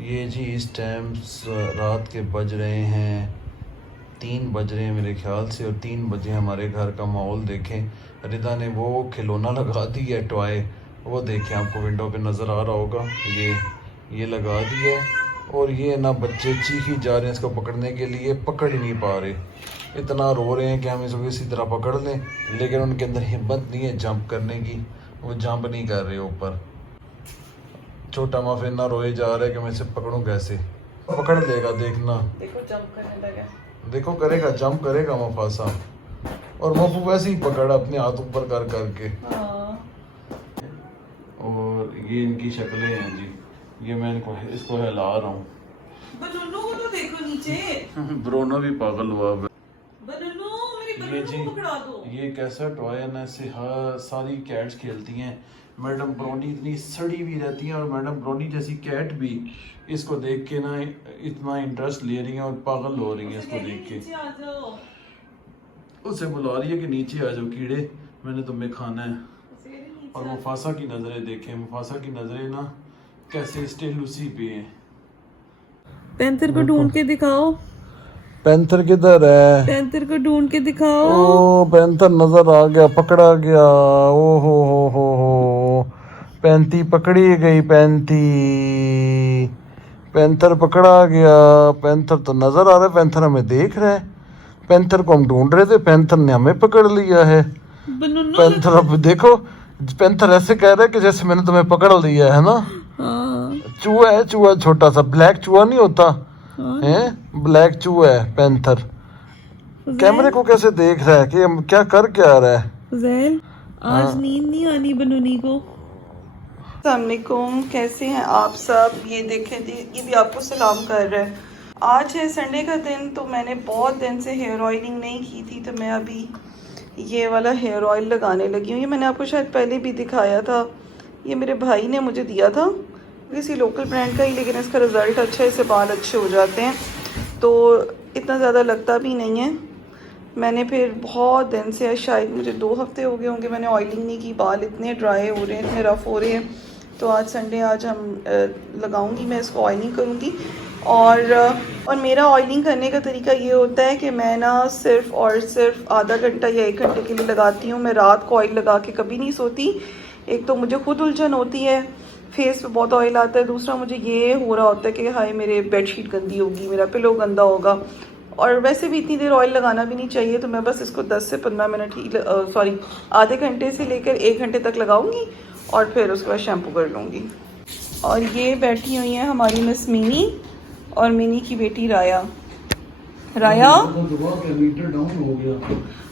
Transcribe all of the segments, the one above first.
ये जी इस टाइम रात के बज रहे हैं 3 बज रहे हैं मेरे ख्याल से, और 3 बजे हमारे घर का माहौल देखें। रिदा ने वो खिलौना लगा दी है टॉय, वो देखें आपको विंडो पे नज़र आ रहा होगा, ये लगा दी है। और ये ना बच्चे चीखी जा रहे हैं इसको पकड़ने के लिए, पकड़ ही नहीं पा रहे, इतना रो रहे हैं कि हम इसको किसी तरह पकड़ लें, लेकिन उनके अंदर हिम्मत नहीं है जंप करने की, वो जंप नहीं कर रहे ऊपर। छोटा माफिया इतना रोए जा रहा है कि मैं इसे पकड़ूं कैसे, पकड़ लेगा देखना, देखो जंप करने लगा, देखो करेगा, जंप करेगा मफासा, और मफू वैसे ही पकड़ा अपने हाथ ऊपर कर करके। और ये इनकी शक्लें हैं जी, ये मैं इसको हिला रहा हूँ। बनूनू को तो देखो नीचे, ब्रोनो भी पागल हुआ है। बनूनू मेरी ये बनूनू को पकड़ा दो। ये कैसा टॉय है ना, इससे हर सारी कैट्स खेलती हैं। मैडम ब्रोनी इतनी सड़ी भी रहती हैं, और मैडम ब्रोनी जैसी कैट भी इसको देख के ना इतना इंटरेस्ट ले रही हैं और पागल हो रही हैं इसको देख के। नीचे आ जाओ, उसे बुला रही है कि नीचे आ जाओ कीड़े, मैंने तुम्हें खाना है। और मुफासा की नज़रें देखें, मुफासा की नज़रें ना कैसे स्टिल उसी पे हैं। पैंथर को ढूंढ के दिखाओ, पैंथर किधर है? पैंथर को ढूंढ के दिखाओ। ओ पैंथर नजर आ गया, पकड़ा गया। ओ हो, पैंती पकड़ी गई, पैंथर पकड़ा गया। पैंथर तो नजर आ रहा है, पैंथर हमें देख रहा है। पैंथर को हम ढूंढ रहे थे, पैंथर ने हमें पकड़ लिया है। पैंथर अब देखो, पैंथर ऐसे कह रहा है कि जैसे मैंने तुम्हें पकड़ लिया है ना। चूहा है, चूहा छोटा सा, ब्लैक चूहा नहीं होता है, ब्लैक चूहा है पैंथर। कैमरे को कैसे देख रहा है कि हम क्या कर क्या रहा है। ज़ैल, आज नींद नहीं आनी बनूनी को। अस्सलामुअलैकुम, कैसे हैं आप सब? ये देखें, ये भी आपको सलाम कर रहा है। आज है संडे का दिन, तो मैंने बहुत दिन से हेयर ऑयलिंग नहीं की थी, तो मैं अभी ये वाला हेयर ऑयल लगाने लगी हूँ। ये मैंने आपको शायद पहले भी दिखाया था, ये मेरे भाई ने मुझे दिया था, किसी लोकल ब्रांड का ही, लेकिन इसका रिज़ल्ट अच्छा है, इससे बाल अच्छे हो जाते हैं, तो इतना ज़्यादा लगता भी नहीं है। मैंने फिर बहुत दिन से, शायद मुझे 2 हफ्ते हो गए होंगे, मैंने ऑयलिंग नहीं की। बाल इतने ड्राई हो रहे हैं, इतने रफ़ हो रहे हैं, तो आज संडे, आज हम लगाऊंगी, मैं इसको ऑयलिंग करूंगी। और मेरा ऑयलिंग करने का तरीका ये होता है कि मैं ना सिर्फ़ और सिर्फ आधा घंटा या 1 घंटे के लिए लगाती हूँ। मैं रात को ऑयल लगा के कभी नहीं सोती। एक तो मुझे खुद उलझन होती है, फेस पे बहुत ऑयल आता है, दूसरा मुझे ये हो रहा होता है कि हाय मेरे बेडशीट गंदी होगी, मेरा पिलो गंदा होगा, और वैसे भी इतनी देर ऑयल लगाना भी नहीं चाहिए। तो मैं बस इसको 10 से 15 मिनट ही आधे घंटे से लेकर 1 घंटे तक लगाऊंगी, और फिर उसके बाद शैम्पू कर लूँगी। और ये बैठी हुई है हमारी मिस मिनी, और मिनी की बेटी राया।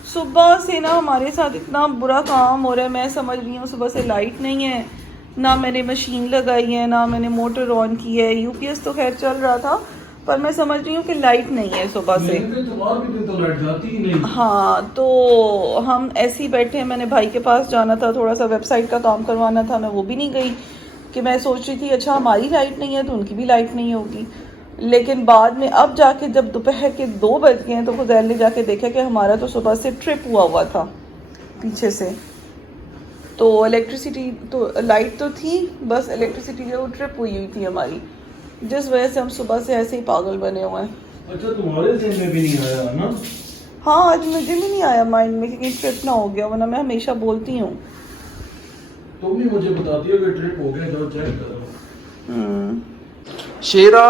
सुबह से ना हमारे साथ इतना बुरा काम हो रहा है, मैं समझ रही हूँ सुबह से लाइट नहीं है, ना मैंने मशीन लगाई है, ना मैंने मोटर ऑन की है। यूपीएस तो खैर चल रहा था, पर मैं समझ रही हूँ कि लाइट नहीं है सुबह से। तो लाइट जाती ही नहीं। हाँ, तो हम ऐसे ही बैठे हैं। मैंने भाई के पास जाना था, थोड़ा सा वेबसाइट का काम करवाना था, मैं वो भी नहीं गई, कि मैं सोच रही थी अच्छा हमारी लाइट नहीं है तो उनकी भी लाइट नहीं होगी। लेकिन बाद में अब जाके जब दोपहर के 2 बज गए हैं, तो खुदैल ने जाके देखा कि हमारा तो सुबह से ट्रिप हुआ था पीछे से, तो इलेक्ट्रिसिटी तो लाइट तो थी, बस इलेक्ट्रिसिटी जो ट्रिप हुई थी हमारी, जिस वजह से हम सुबह से ऐसे ही पागल बने हुए हैं। अच्छा, तुम्हारे ज़हन में भी नहीं आया ना? हाँ, आज मुझे भी नहीं आया माइंड में कि कहीं ट्रिप ना हो गया, वरना मैं हमेशा बोलती हूँ। तुम भी मुझे बताती हो कि ट्रिप हो गया, जाओ चेक करो। शेरा,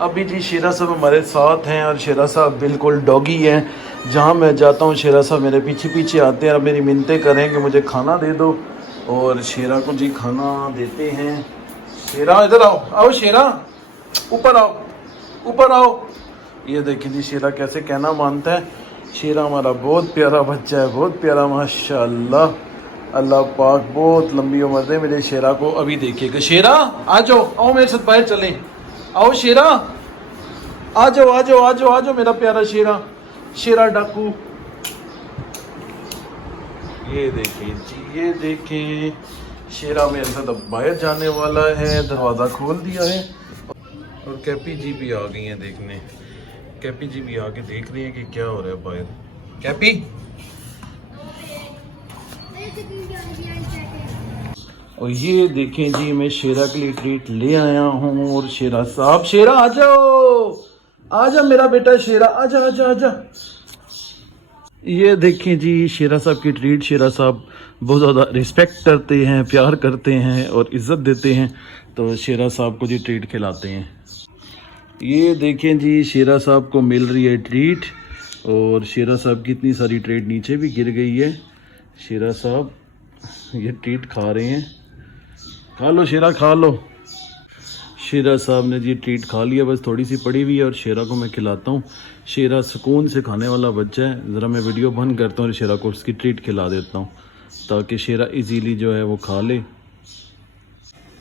अभी जी शेरा साहब हमारे साथ हैं, और शेरा साहब बिल्कुल डॉगी हैं। जहाँ मैं जाता हूँ शेरा साहब मेरे पीछे पीछे आते हैं और मेरी मिन्नतें करें कि मुझे खाना दे दो, और शेरा को जी खाना देते हैं। शेरा इधर आओ, आओ शेरा, ऊपर आओ, ऊपर आओ। ये देखिए जी शेरा कैसे कहना मानता है। शेरा हमारा बहुत प्यारा बच्चा है, बहुत प्यारा, माशाल्लाह, अल्लाह पाक बहुत लंबी उम्र दे मेरे शेरा को। अभी देखिएगा, शेरा आ जाओ, आओ मेरे साथ बाहर चलें, आओ शेरा, आ जाओ आ जाओ आ जाओ आ जाओ मेरा प्यारा शेरा, शेरा डाकू। ये देखिए जी, ये देखें, शेरा मेरे साथ अब बाहर जाने वाला है, दरवाज़ा खोल दिया है। और कैपी जी भी आ गई हैं देखने, कैपी जी भी आके देख रही हैं कि क्या हो रहा है बाहर। कैपी और ये देखें जी, मैं शेरा के लिए ट्रीट ले आया हूँ। और शेरा साहब, शेरा आ जाओ, आजा मेरा बेटा शेरा, आजा आजा आजा। ये देखें जी, शेरा साहब की ट्रीट। शेरा साहब बहुत ज़्यादा रिस्पेक्ट करते हैं, प्यार करते हैं और इज़्ज़त देते हैं, तो शेरा साहब को जी ट्रीट खिलाते हैं। ये देखें जी, शेरा साहब को मिल रही है ट्रीट। और शेरा साहब की इतनी सारी ट्रीट नीचे भी गिर गई है। शेरा साहब ये ट्रीट खा रहे हैं। खा लो शेरा, खा लो। शेरा साहब ने जी ट्रीट खा लिया, बस थोड़ी सी पड़ी हुई है और शेरा को मैं खिलाता हूँ। शेरा सुकून से खाने वाला बच्चा है। ज़रा मैं वीडियो बंद करता हूँ और शेरा को उसकी ट्रीट खिला देता हूँ ताकि शेरा इजीली जो है वो खा ले।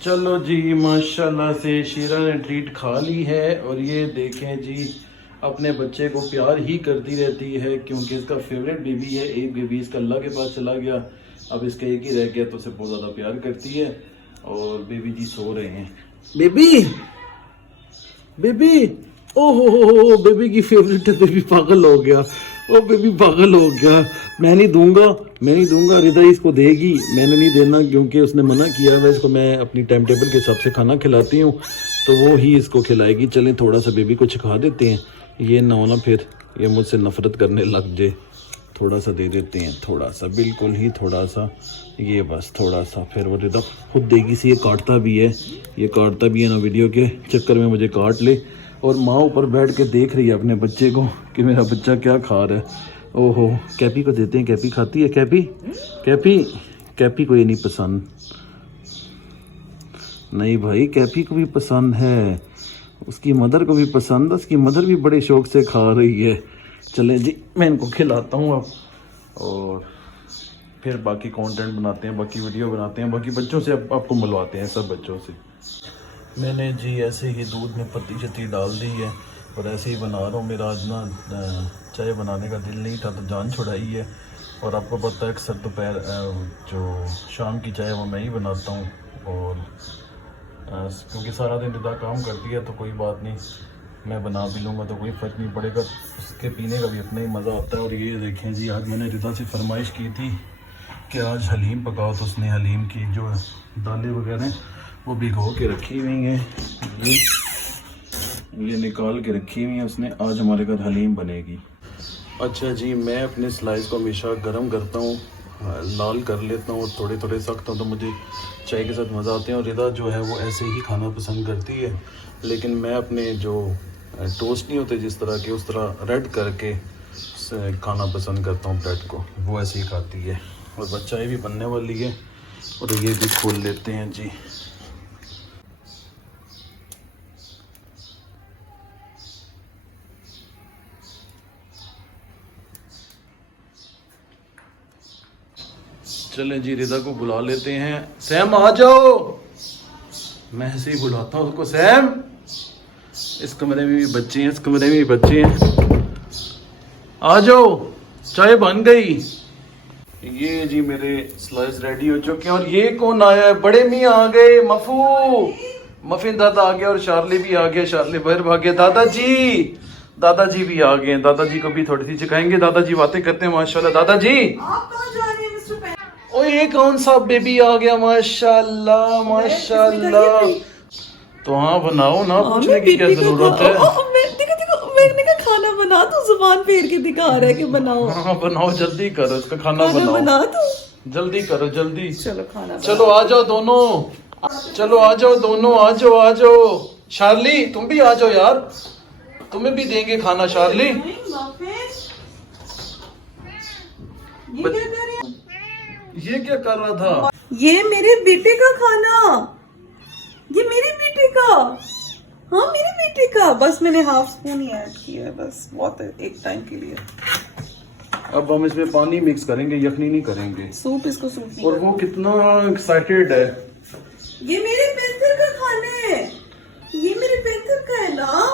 चलो जी, माशाल्लाह से शेरा ने ट्रीट खा ली है। और ये देखें जी, अपने बच्चे को प्यार ही करती रहती है क्योंकि इसका फेवरेट बेबी है। एक बेबी इसका अल्लाह के पास चला गया, अब इसका एक ही रह गया, तो उसे बहुत ज़्यादा प्यार करती है। और बेबी जी सो रहे हैं। बेबी बेबी, ओहो बेबी की फेवरेट है। बेबी पागल हो गया, ओ बेबी पागल हो गया। मैं नहीं दूंगा, मैं नहीं दूंगा, रिदा इसको देगी, मैंने नहीं देना क्योंकि उसने मना किया है। इसको मैं अपनी टाइम टेबल के हिसाब से खाना खिलाती हूँ तो वो ही इसको खिलाएगी। चलें थोड़ा सा बेबी को छिखा देते हैं, ये ना होना फिर ये मुझसे नफरत करने लग जाए। थोड़ा सा दे देते हैं, थोड़ा सा, बिल्कुल ही थोड़ा सा, ये बस थोड़ा सा। फिर वो रिदा खुद देगी सी। ये काटता भी है, ये काटता भी है ना, वीडियो के चक्कर में मुझे काट ले। और माँ ऊपर बैठ के देख रही है अपने बच्चे को कि मेरा बच्चा क्या खा रहा है। ओहो, कैपी को देते हैं, कैपी खाती है। कैपी कैपी कैपी को ये नहीं पसंद। नहीं भाई, कैपी को भी पसंद है, उसकी मदर को भी पसंद है, उसकी मदर भी बड़े शौक से खा रही है। चलें जी, मैं इनको खिलाता हूँ अब और फिर बाकी कंटेंट बनाते हैं, बाकी वीडियो बनाते हैं, बाकी बच्चों से आपको मिलवाते हैं, सब बच्चों से। मैंने जी ऐसे ही दूध में पत्ती शत्ती डाल दी है और ऐसे ही बना रहा हूँ। मेरा आज ना चाय बनाने का दिल नहीं था तो जान छुड़ाई है। और आपको पता है अक्सर दोपहर जो शाम की चाय वो मैं ही बनाता हूँ। और क्योंकि सारा दिन रिदा काम करती है तो कोई बात नहीं, मैं बना भी लूँगा तो कोई फ़र्क नहीं पड़ेगा, उसके पीने का भी अपना ही मज़ा आता है। और ये देखें जी, आज मैंने रिदा से फरमाइश की थी कि आज हलीम पकाओ, तो उसने हलीम की जो दालें वगैरह हैं वो भिगो के रखी हुई हैं, ये निकाल के रखी हुई हैं उसने। आज हमारे घर हलीम बनेगी। अच्छा जी, मैं अपने स्लाइस को हमेशा गर्म करता हूँ, लाल कर लेता हूँ और थोड़े थोड़े सख्त हों तो मुझे चाय के साथ मज़ा आते हैं। और रिदा जो है वो ऐसे ही खाना पसंद करती है, लेकिन मैं अपने जो टोस्ट नहीं होते जिस तरह के, उस तरह रेड करके खाना पसंद करता हूँ ब्रेड को, वो ऐसे ही खाती है। और बस चाय भी बनने वाली है और ये भी खोल लेते हैं जी। चलें जी, रिदा को बुला लेते हैं। सैम आ जाओ, मैं ऐसे ही बुलाता हूँ उसको। सैम, इस कमरे में भी बच्चे हैं, इस कमरे में भी बच्चे हैं, आ जाओ, चाय बन गई। ये जी मेरे स्लाइस रेडी हो चुके हैं। और ये कौन आया है? बड़े मियाँ आ गए, मफू मफिन दादा आ गया और शार्ली भी आ गया, शार्ली बाहर भाग गया। दादाजी भी आ गए, दादाजी को भी थोड़ी सी सिखाएंगे। दादाजी बातें करते हैं माशाल्लाह। दादाजी, आप कहाँ जा रहे हैं मिस्टर पेन? ओ ये कौन सा बेबी आ गया, माशाल्लाह माशाल्लाह। तो हाँ बनाओ ना, पूछने की क्या जरूरत है। मैंने कहा खाना बना, तू जुबान फेर के दिखा रहा है कि बनाओ। हाँ बनाओ, जल्दी करो, इसका खाना बनाओ, बना तू, जल्दी करो जल्दी। चलो खाना चलो आ जाओ दोनों, चलो आ जाओ दोनों, आ जाओ आ जाओ। शार्ली तुम भी आ जाओ यार, तुम्हें भी देंगे खाना। शार्ली ये क्या कर रहा था? ये मेरे बेटे का खाना, ये मेरे बेटे का, हाँ मेरे बेटे का। बस मैंने हाफ स्पून ही ऐड किया है, बस बहुत है एक टाइम के लिए। अब हम इसमें पानी मिक्स करेंगे, यखनी नहीं करेंगे। सूप इसको सूप नहीं। और वो कितना एक्साइटेड है। ये मेरे पेंथर का खाना है, ये मेरे पेंथर का है ना।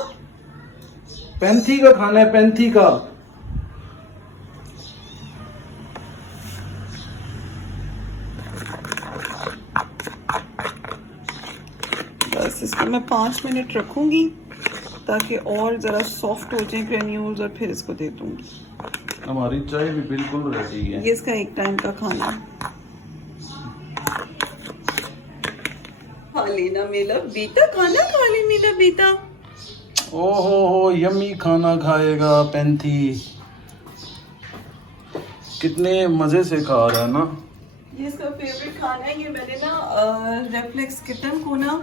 पैंथी का खाना है, पैंथी का। बस इसको मैं 5 मिनट रखूंगी ताकि और ज़रा सॉफ्ट हो जाए ग्रेन्यूल्स, और फिर इसको दे दूंगी। हमारी चाय भी बिल्कुल रेडी है। ये इसका एक टाइम का खाना। लेना मेरा बेटा, खाना खा ले मेरा बेटा। ओहो यम्मी खाना खाएगा पैंथी, कितने मजे से खा रहा है ना। ये इसका फेवरेट खाना है। ये मैंने ना रेफ्लेक्स किटन को ना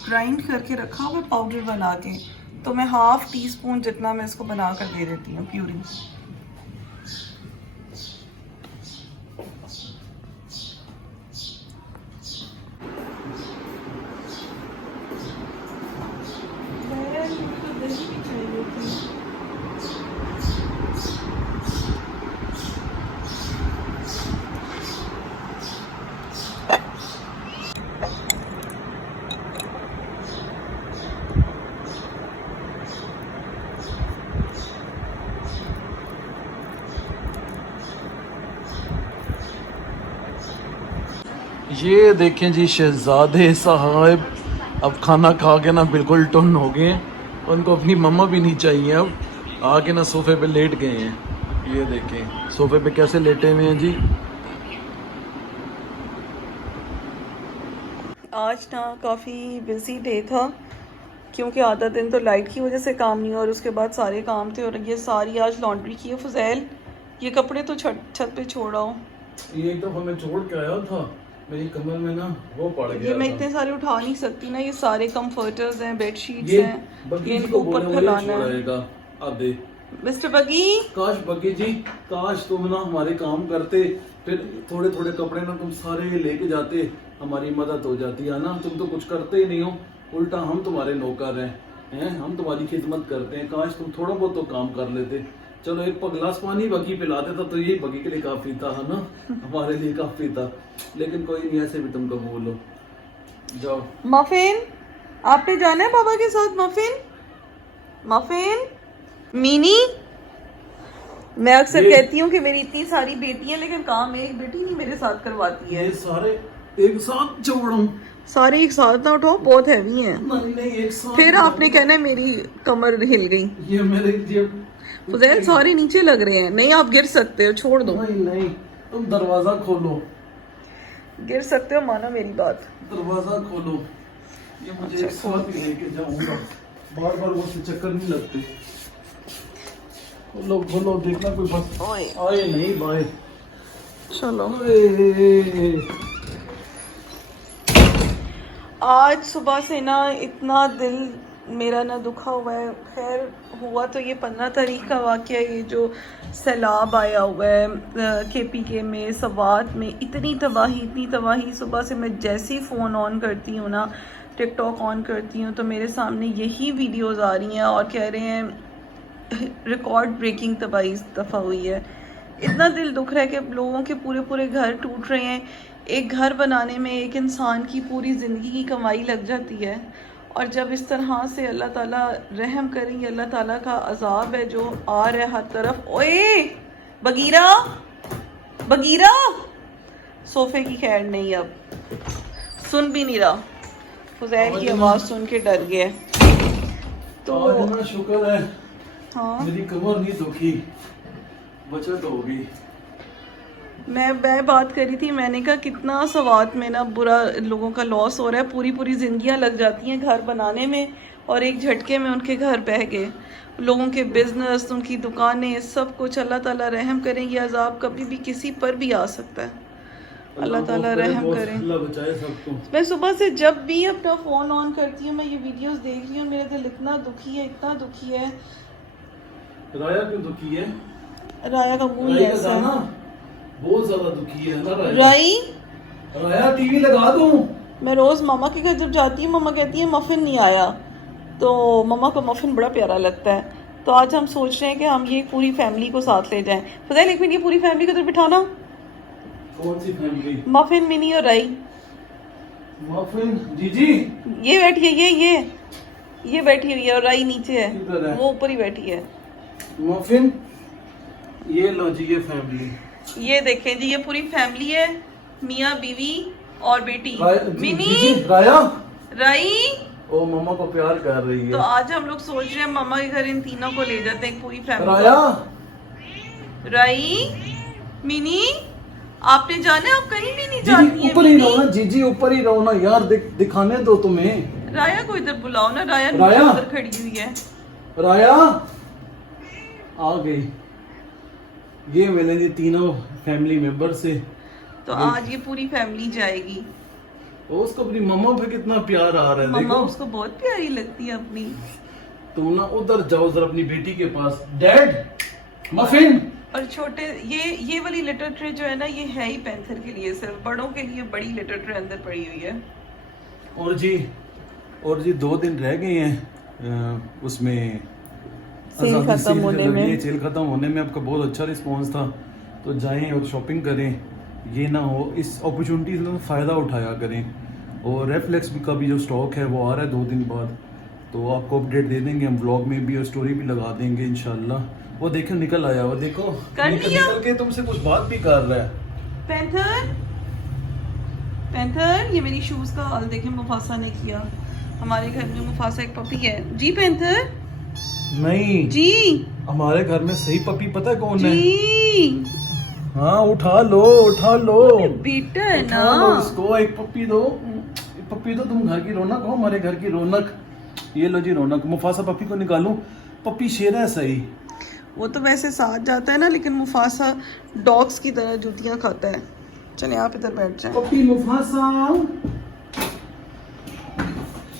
ग्राइंड करके रखा हुआ पाउडर बना के, तो मैं 1/2 टीस्पून जितना मैं इसको बना कर दे देती हूँ प्यूरी। ये देखें जी शहजादे साहब अब खाना खा के ना बिल्कुल टुन हो गए हैं। उनको अपनी मम्मा भी नहीं चाहिए, अब आके ना सोफे पे लेट गए हैं। ये देखें सोफे पे कैसे लेटे हुए हैं जी। आज ना काफ़ी बिजी डे था क्योंकि आधा दिन तो लाइट की वजह से काम नहीं हुआ और उसके बाद सारे काम थे। और ये सारी आज लॉन्ड्री की है। फुजैल ये कपड़े तो छत पे छोड़ाओ। ये एक दफा मैं छोड़ के आया था, मेरी कमर में ना वो पड़ गया ये मैं था। इतने सारे उठा नहीं सकती ना। ये सारे कंफर्टर्स हैं, बेडशीट्स ये हैं, बग्गी ये जी इनको को ऊपर बोलो, मुझे फैलाना है। छोड़ाएगा आधे। मिस्टर बगी, काश बग्गी जी, काश तुम ना हमारे काम करते, फिर थोड़े थोड़े कपड़े ना तुम सारे लेके जाते, हमारी मदद हो जाती है ना। तुम तो कुछ करते ही नहीं हो, उल्टा हम तुम्हारे नौकर हैं, हम तुम्हारी खिदमत करते हैं। काश तुम थोड़ा बहुत तो काम कर लेते। चलो एक गिलास पानी बगी पिला देता तो ये बगी के लिए काफी था, है ना, हमारे लिए काफी था। लेकिन कोई नहीं, ऐसे भी तुम कबूल हो। जाओ। मफिन, आपने जाना है पापा के साथ? Muffin, muffin, mini. मैं अक्सर कहती हूँ कि मेरी इतनी सारी बेटियां, लेकिन काम एक बेटी नहीं मेरे साथ करवाती है। ये सारे एक साथ जोड़ूं? सारे एक साथ ना उठाओ, बहुत हैवी हैं। नहीं नहीं, एक साथ। फिर आपने कहना है मेरी कमर हिल गई। ये मेरे ये फुजैल सारे नीचे लग रहे हैं। नहीं, आप गिर सकते हो, छोड़ दो। नहीं नहीं, तुम दरवाजा खोलो, गिर सकते हो, मानो मेरी बात। दरवाजा खोलो। ये मुझे एक साथ ही लेके जाऊंगा, बार बार वो से चक्कर नहीं लगते। खोलो खोलो, देखना कोई बस आए नहीं बाहर। चलो। ओए, आज सुबह से ना इतना दिल मेरा ना दुखा हुआ है। खैर हुआ तो ये 15 तारीख का वाक़या, ये जो सैलाब आया हुआ है KPK में, सवात में, इतनी तबाही। सुबह से मैं जैसे ही फ़ोन ऑन करती हूँ ना, टिकटॉक ऑन करती हूँ, तो मेरे सामने यही वीडियोज़ आ रही हैं और कह रहे हैं रिकॉर्ड ब्रेकिंग तबाही इस दफ़ा हुई है। इतना दिल दुख रहा है कि लोगों के पूरे घर टूट रहे हैं। एक घर बनाने में एक इंसान की पूरी ज़िंदगी की कमाई लग जाती है, और जब इस तरह से अल्लाह ताला रहम करें, अल्लाह ताला का अजाब है जो आ रहा है हर तरफ। ओए बगीरा, बगीरा, सोफे की खैर नहीं, अब सुन भी नहीं रहा। फुजैल की आवाज़ सुन के डर गया। तो आज ना शुक्र है हाँ, मेरी कमर नहीं दुखी, बचत होगी। मैं बात करी थी, मैंने कहा कितना सवात में ना बुरा लोगों का लॉस हो रहा है। पूरी जिंदगियां लग जाती हैं घर बनाने में और एक झटके में उनके घर बह गए। लोगों के बिजनेस, उनकी दुकानें, सब कुछ। अल्लाह ताला रहम करें, ये अजाब कभी भी किसी पर भी आ सकता है। अल्लाह ताला रहम करें। अल्लाह बचाए सबको। मैं सुबह से जब भी अपना फ़ोन ऑन करती हूँ, मैं ये वीडियोस देख रही हूँ, मेरा दिल इतना दुखी है, इतना दुखी है। राया क्यों दुखी है? राया का मुंह ही ऐसा है। बहुत ज्यादा दुखी है ना राया। राई, राया टीवी लगा दूं? मैं रोज़ मामा के घर जब जाती हूँ, मम्मा कहती है मफ़िन नहीं आया, तो मम्मा को मफ़िन बड़ा प्यारा लगता है। तो आज हम सोच रहे हैं कि हम ये पूरी फैमिली को साथ ले जाएं। फुजैल एक मिनट, ये पूरी फैमिली को तो बिठाना। कौन सी फैमिली? मफ़िन, मिनी और राई। मफिन जीजी ये बैठी है, ये बैठी हुई है, और राई नीचे है, किधर है? वो ऊपर ही बैठी है। मफिन, ये लो जी, ये फैमिली। ये देखें जी, ये पूरी फैमिली है, मियाँ बीवी और बेटी। मिनी, जीजी, राया, राई। ओ मम्मा को प्यार कर रही है। तो आज हम लोग सोच रहे हैं मम्मा के घर इन तीनों को ले जाते हैं, पूरी फैमिली। राया, राई, मिनी, आपने जाना, आप कहीं भी नहीं जाती हैं ऊपर ही रहो मीमी। ना जीजी, ऊपर ही रहो ना यार, दिखाने दो तुम्हें। राया को इधर बुलाओ ना, राया राया? नीचे उधर खड़ी हुई है। राया आ गई। ये मिलेंगे तीनों फैमिली मेंबर से। तो आज ये पूरी फैमिली जाएगी। और उसको अपनी मम्मा पे कितना प्यार आ रहा है, मम्मा देखो। उसको बहुत प्यारी लगती है अपनी। तुम ना उधर जाओ जरा अपनी बेटी के पास। Dad muffin. और छोटे ये वाली लिटर ट्रे जो है ना, ये है ही पैंथर के लिए, सिर्फ बड़ों के लिए बड़ी लिटर ट्रे अंदर पड़ी हुई है। और जी 2 दिन रह गए हैं उसमें सेल आज़ादी खत्म सेल होने लगी है। में। सेल खत्म होने में आपका बहुत अच्छा रिस्पांस था, तो जाएं और शॉपिंग करें। ये ना हो, इस अपॉर्चुनिटी से ना फ़ायदा उठाया करें। और रेफ्लेक्स भी का भी जो स्टॉक है वो आ रहा है 2 दिन बाद, तो आपको अपडेट दे देंगे हम, ब्लॉग में भी और स्टोरी भी लगा देंगे इंशाल्लाह। वो देखो निकल आया, वो देखो कर लिया? निकल के तुमसे कुछ बात भी कर रहा है। पैंथर ये मेरी शूज का हाल देखे मुफासा ने किया। हमारे घर में मुफासा एक पपी है जी। पैंथर नहीं जी हमारे घर में सही पपी पता है कौन है? जी हाँ उठा लो बेटा है उठा लो ना। इसको, एक पप्पी दो, एक पप्पी दो। तुम घर की रौनक हो, हमारे घर की रौनक। ये लो जी रौनक। मुफासा पप्पी को निकालूं? पप्पी शेर है सही। वो तो वैसे साथ जाता है ना, लेकिन मुफासा डॉग्स की तरह जूतियां खाता है। चले आप इधर बैठ जाएं। पप्पी मुफासा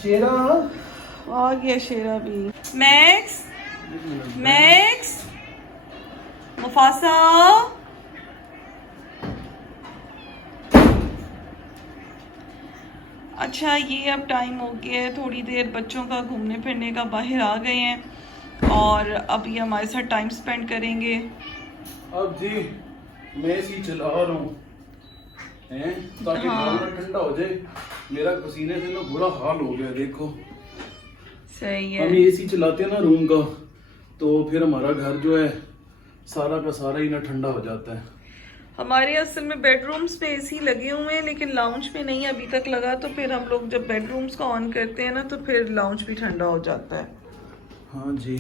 शेरा आ गया शेरा भी। मैक्स मुफासा अच्छा, ये अब टाइम हो गया है, थोड़ी देर बच्चों का घूमने फिरने का, बाहर आ गए हैं और अब ये हमारे साथ टाइम स्पेंड करेंगे। अब जी मैं इसी चला रहा हूँ ताकि हाँ। खाना ठंडा हो जाए। मेरा पसीने से ना बुरा हाल हो गया, देखो। सही है। हम एसी चलाते हैं ना रूम का, तो फिर हमारा घर जो है सारा का सारा ही ना ठंडा हो जाता है। हमारे असल में बेडरूम्स में एसी लगे हुए हैं, लेकिन लाउंज में नहीं अभी तक लगा। तो फिर हम लोग जब बेडरूम्स का ऑन करते हैं ना, तो फिर लाउंज भी ठंडा हो जाता है। हाँ जी।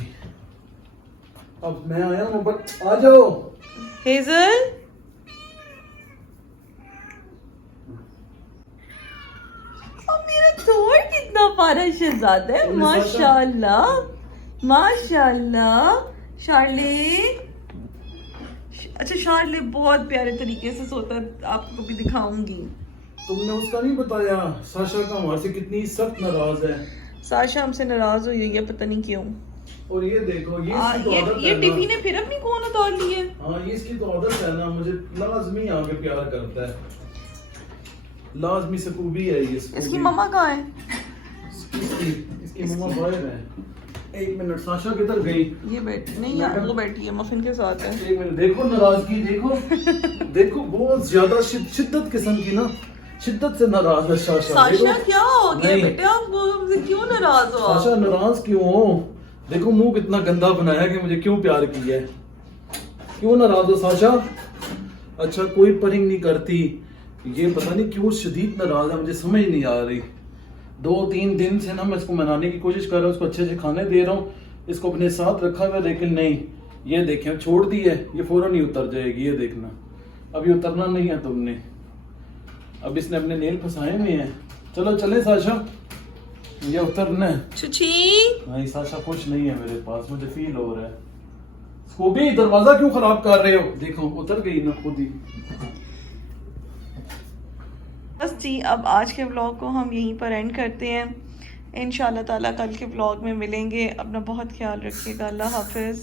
अब मैं आया हूँ, बट आ जाओ। हेजल अब मेरा थोड़ कितना प्यारा शहजादा है, माशाल्लाह माशाल्लाह। शार्ले अच्छा, शार्ले बहुत प्यारे तरीके से सोता है, आपको कभी दिखाऊंगी। तुमने उसका नहीं बताया साशा का हमारे से कितनी सख्त नाराज है। साशा हमसे नाराज हुई है, पता नहीं क्यों। और ये देखो ये इसकी तो आदत ये है टिफी ना। ने फिर अपनी कौन उतार ली है। हाँ ये इसकी तो आदत है ना, मुझे लाजमी आके प्यार करता है, लाजमी से खूबी है ये। इसकी मम्मा कहाँ है? इसकी मम्मा बाहर है। एक मिनट, साशा किधर गई? ये बैठी नहीं है, वो बैठी है, मफिन के साथ है। एक मिनट, देखो नाराजगी देखो। देखो बहुत ज्यादा शिद्दत किस्म की ना, शिद्दत से नाराज है साशा। साशा देखो। क्या हो गया नहीं। बेटा, आप हमसे क्यों नाराज हो? साशा नाराज क्यों हो? देखो मुंह कितना गंदा बनाया कि मुझे क्यों प्यार किया है। क्यों नाराज हो साशा? अच्छा कोई परिंग नहीं करती, ये पता नहीं क्यों शदीद नाराज है, मुझे समझ नहीं आ रही। 2-3 दिन से ना मैं इसको मनाने की कोशिश कर रहा हूँ, उसको अच्छे से खाने दे रहा हूँ, इसको अपने साथ रखा हुआ, लेकिन नहीं। ये देखें छोड़ दी है, ये फौरन ही उतर जाएगी, ये देखना। अभी उतरना नहीं है तुमने, अब इसने अपने नेल फंसाए हुए हैं। चलो चले साशा, ये उतरना है। छुछी नहीं साशा खुश नहीं है मेरे पास, मुझे फील हो रहा है। स्कूबी दरवाजा क्यों खराब कर रहे हो? देखो उतर गई ना खुद ही। बस जी, अब आज के व्लॉग को हम यहीं पर एंड करते हैं। इंशाल्लाह ताला कल के व्लॉग में मिलेंगे। अपना बहुत ख्याल रखिएगा। अल्लाह हाफिज़।